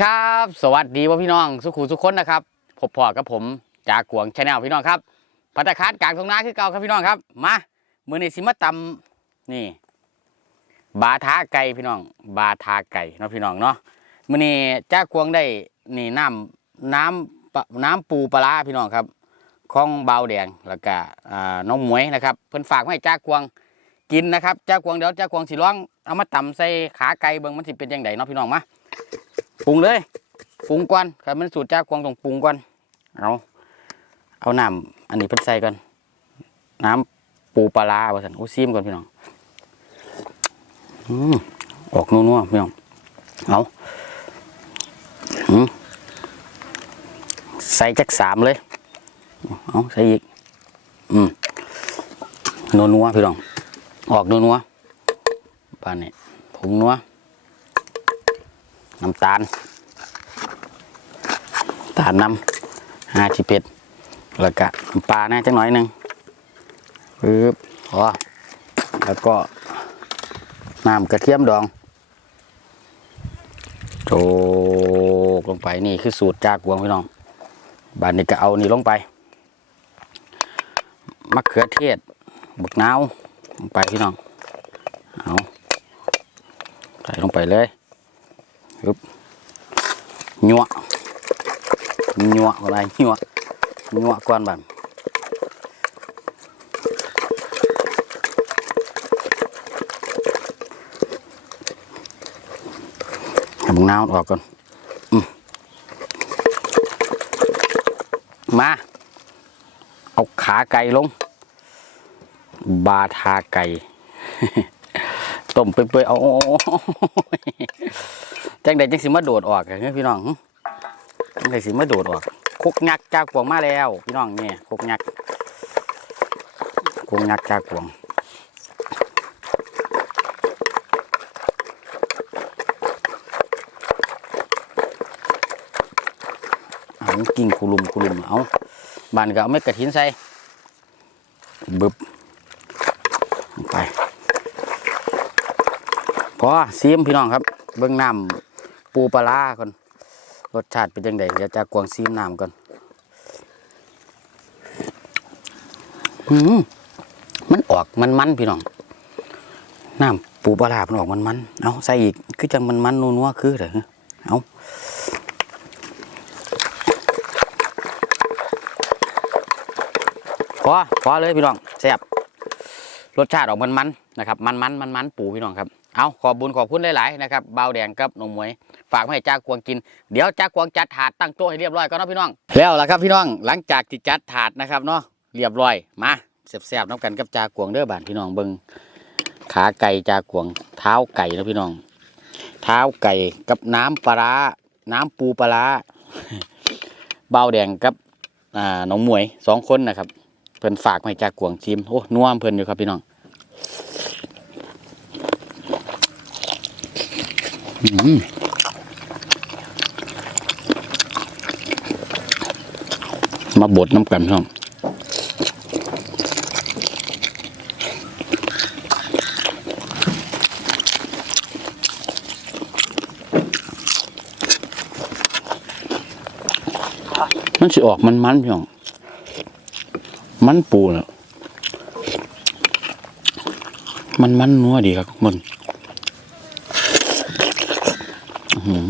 สดีครับ สวัสดีว่าพี่น้องสุขุทุกคนนะครับพบพอกับผมจากกวงชาแนลพี่น้องครับพัตตาคาดกลางทงนาคือเก่าครับพี่น้องครับ มาเมื่อในสิมาตำนี่ บาทาไก่พี่น้อง บาทาไก่เนาะพี่น้องเนาะเมื่อนี้จ้ากวงได้นี่น้ำน้ำน้ำปูปลาพี่น้องครับของเบาแดงแล้วก็น้องหมวยนะครับ เพิ่นฝากมาให้จ้ากวงกินนะครับจ้ากวงเดี๋ยวจ้ากวงสิร้องเอามาตำใส่ขาไก่เบิ่งมันสิเป็นยังไงเนาะพี่น้องมา รุงเลยปรุงก่อนครับมันสูตรจากกวางต้องปรุงก่อนเอาเอาน้ำอันนี้เพิ่นใส่ก่อนน้ำปูปลาร้าว่าสันอู้ซีมก่อนพี่น้องอืมออกนัวๆพี่น้องเอาอืมใส่จักสามเลยเอาใส่อีกอืมนัวๆพี่น้องออกนัวๆปานนี้ผงนัว น้ำตาล ตาลน้ำห้าชิเพ็ดแล้วก็ปลาแน่จังหน่อยหนึ่งปึ๊บพอแล้วก็น้ำกระเทียมดองโจกลงไปนี่คือสูตรจากกวงพี่น้องบานนี้ก็เอานี่ลงไปมะเขือเทศบุกนาวลงไปพี่น้องเอาใส่ลงไปเลย ปึ๊บยัวยัวอะไรยัวยัวก่อนบันให้มึงน้ำออกก่อนมา เอาขาไก่ลง บาทาไก่ ต้มเปื่อยๆเอา จังใดจังสิมาโดดออกกันพี่น้องจังใดสิมาโดดออกคุกยักจากกวงมาแล้ว พี่น้องเนี่ยคุกยักคุกยักจากกวงเอากิ่งคุลุมคุลุมเอาบานก็เอาเม็ดกระถินใส่บึบไปพอซีมพี่น้องครับ เบื้องน้ำ ปูปลาก่อนรสชาติเป็นยังไงเดี๋ยวจะกวางซีมน้ำก่อนอืมมันออกมันมันพี่น้องน้ำปูปลามันออกมันมันเอาใส่อีกคือจังมันมันนัวๆคือเด้อเอาพอพอเลยพี่น้องแซ่บรสชาติออกมันมันนะครับ มันมันมันมันปูพี่น้องครับ เอาขอบบุญขอบคุณหลายๆนะครับเบาแดงกับนมหมวย ฝากมาให้จ้ากวงกิน เดี๋ยวจ้ากวงจัดถาดตั้งโต๊ะให้เรียบร้อยก่อนเนาะพี่น้อง แล้วล่ะครับพี่น้องหลังจากที่จัดถาดนะครับเนาะเรียบร้อยมาแซ่บๆน้ำกันกับจากวงเด้อบานพี่น้องเบิงขาไก่จากวงเท้าไก่นะพี่น้อง เท้าไก่กับน้ำปลาร้าน้ำปูปลาเบาแดงกับอ่าน้องมวยสองคนนะครับเพิ่นฝากมาให้จากกวงชิมโอ้นัวเพิ่นอยู่ครับพี่น้อง มาบดน้ำกันพี่องมันสิออกมันมันๆพี่น้อง มันปูน่ะมันมันนัวดีครับมึง อื้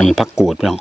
อันนี้พักกูดพี่น้อง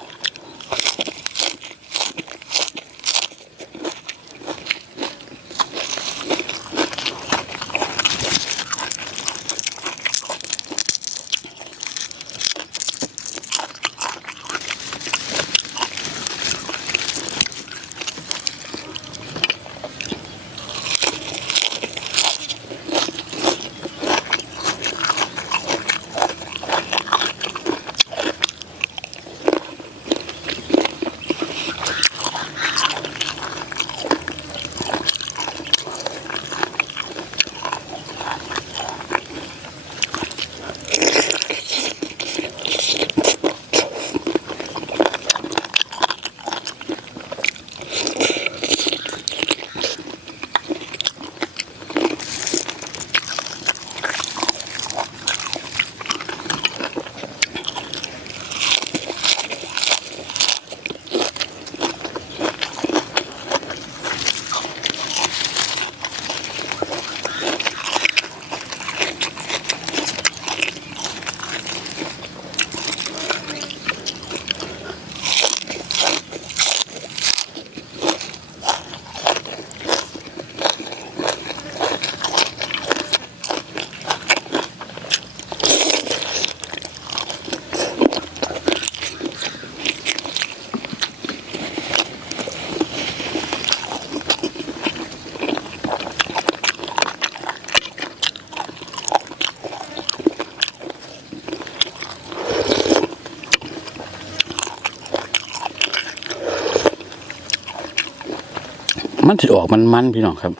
มันสิออกมันมันพี่น้องครับ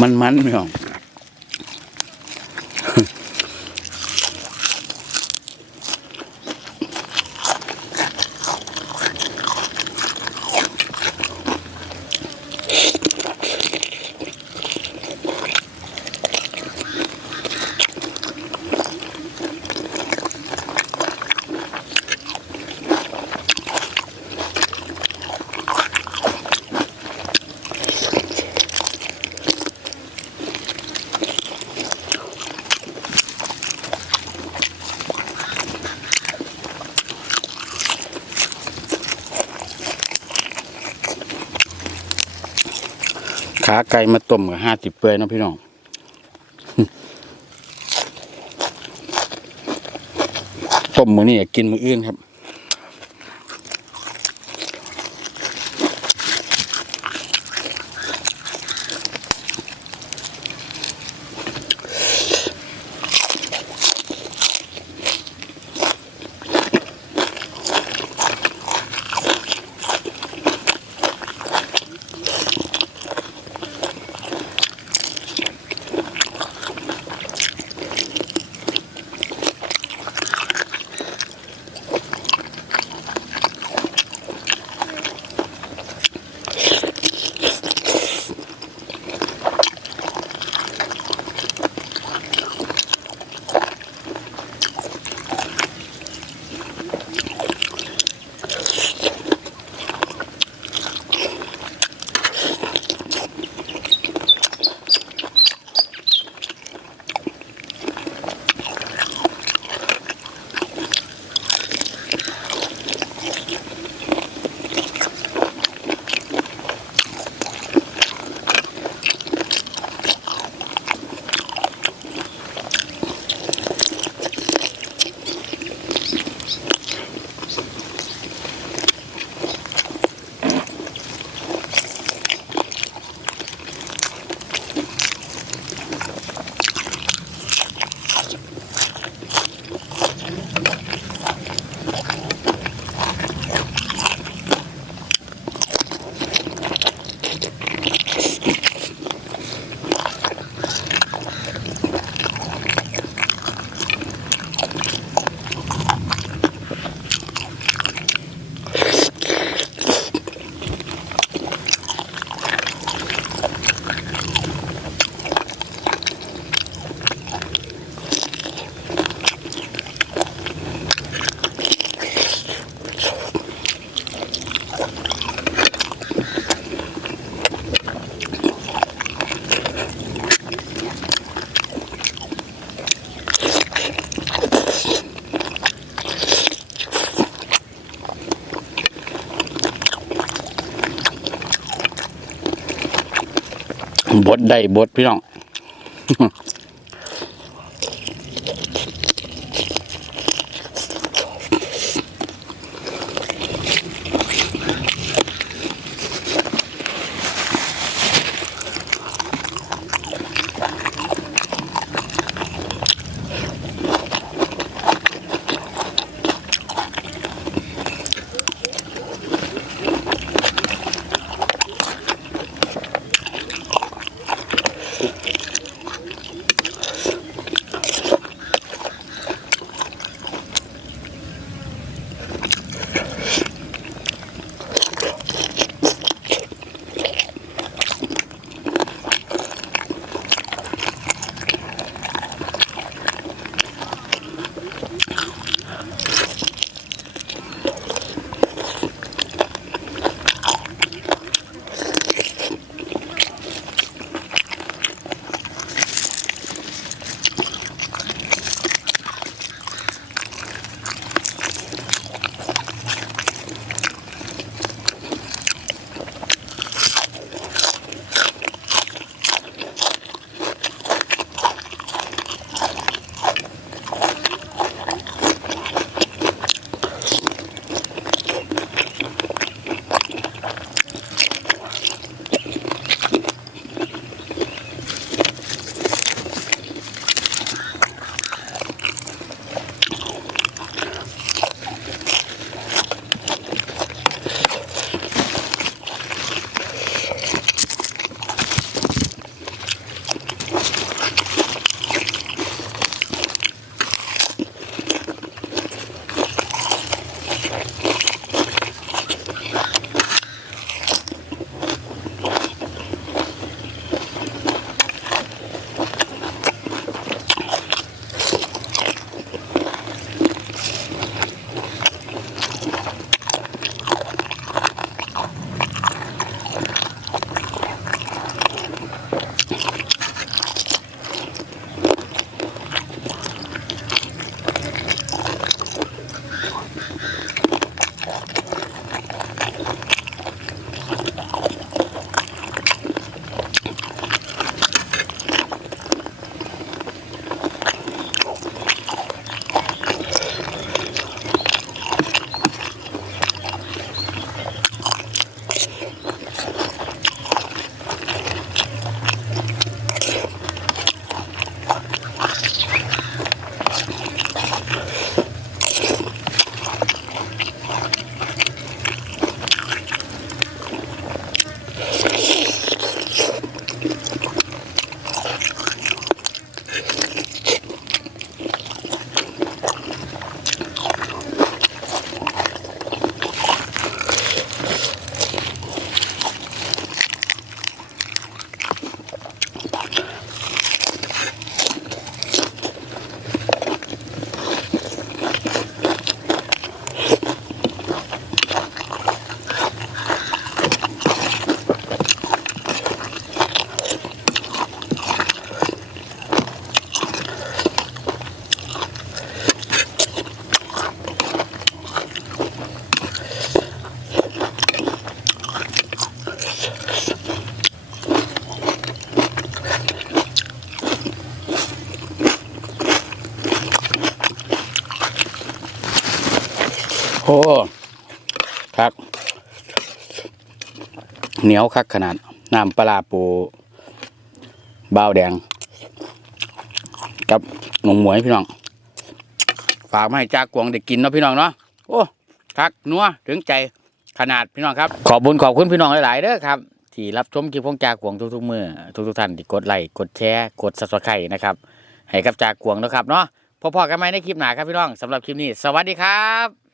มันมันพี่น้อง ขาไก่มาต้มกับห้าสิบเปื่อยนะพี่น้องต้มมือนี่กินมืออื่นครับ บดได้บดพี่น้อง เหนียวคักขนาด น้ำปลาปูบ้าวแดง กับงงหมวยพี่น้อง ฝากมาให้จากกวงได้กินเนาะพี่น้องเนาะโอ้คักนัวถึงใจขนาดพี่น้องครับ ขอบบุญขอบคุณพี่น้องหลาย ๆเด้อครับ ที่รับชมคลิปของจากกวงทุกๆมือทุกๆท่านที่กดไลค์กดแชร์กดซับสไครต์นะครับ ให้กับจากกวงนะครับเนาะพอๆกันไหมในคลิปหน้าครับพี่น้องสำหรับคลิปนี้ สวัสดีครับ